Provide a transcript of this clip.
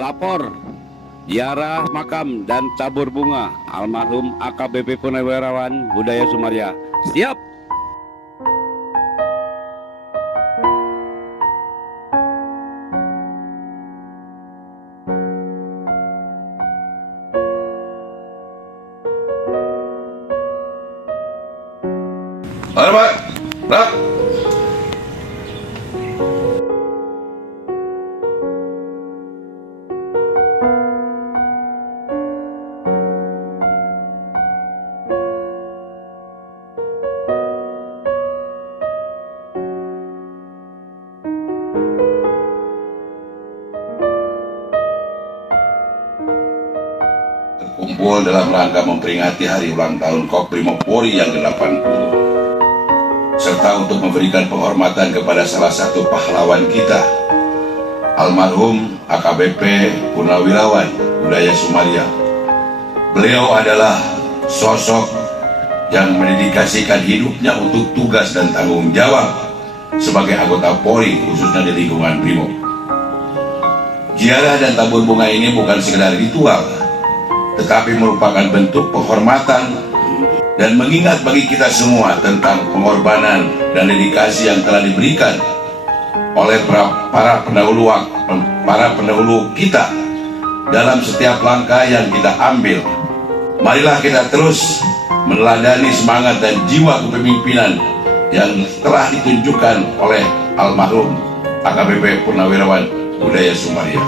lapor ziarah makam dan tabur bunga almarhum AKBP Purnawirawan Budaya Sumaria. Siap. Pak. Pak. Terkumpul dalam rangka memperingati hari ulang tahun Koprimob-Polri yang ke-80, serta untuk memberikan penghormatan kepada salah satu pahlawan kita, almarhum AKBP Purnawirawan Budaya Sumaria. Beliau adalah sosok yang mendedikasikan hidupnya untuk tugas dan tanggung jawab sebagai anggota Polri, khususnya di lingkungan Brimob. Ziarah dan tabur bunga ini bukan sekedar ritual, tetapi merupakan bentuk penghormatan dan mengingat bagi kita semua tentang pengorbanan dan dedikasi yang telah diberikan oleh para pendahulu kita dalam setiap langkah yang kita ambil. Marilah kita terus meneladani semangat dan jiwa kepemimpinan yang telah ditunjukkan oleh almarhum AKBP Purnawirawan Budaya Sumaria.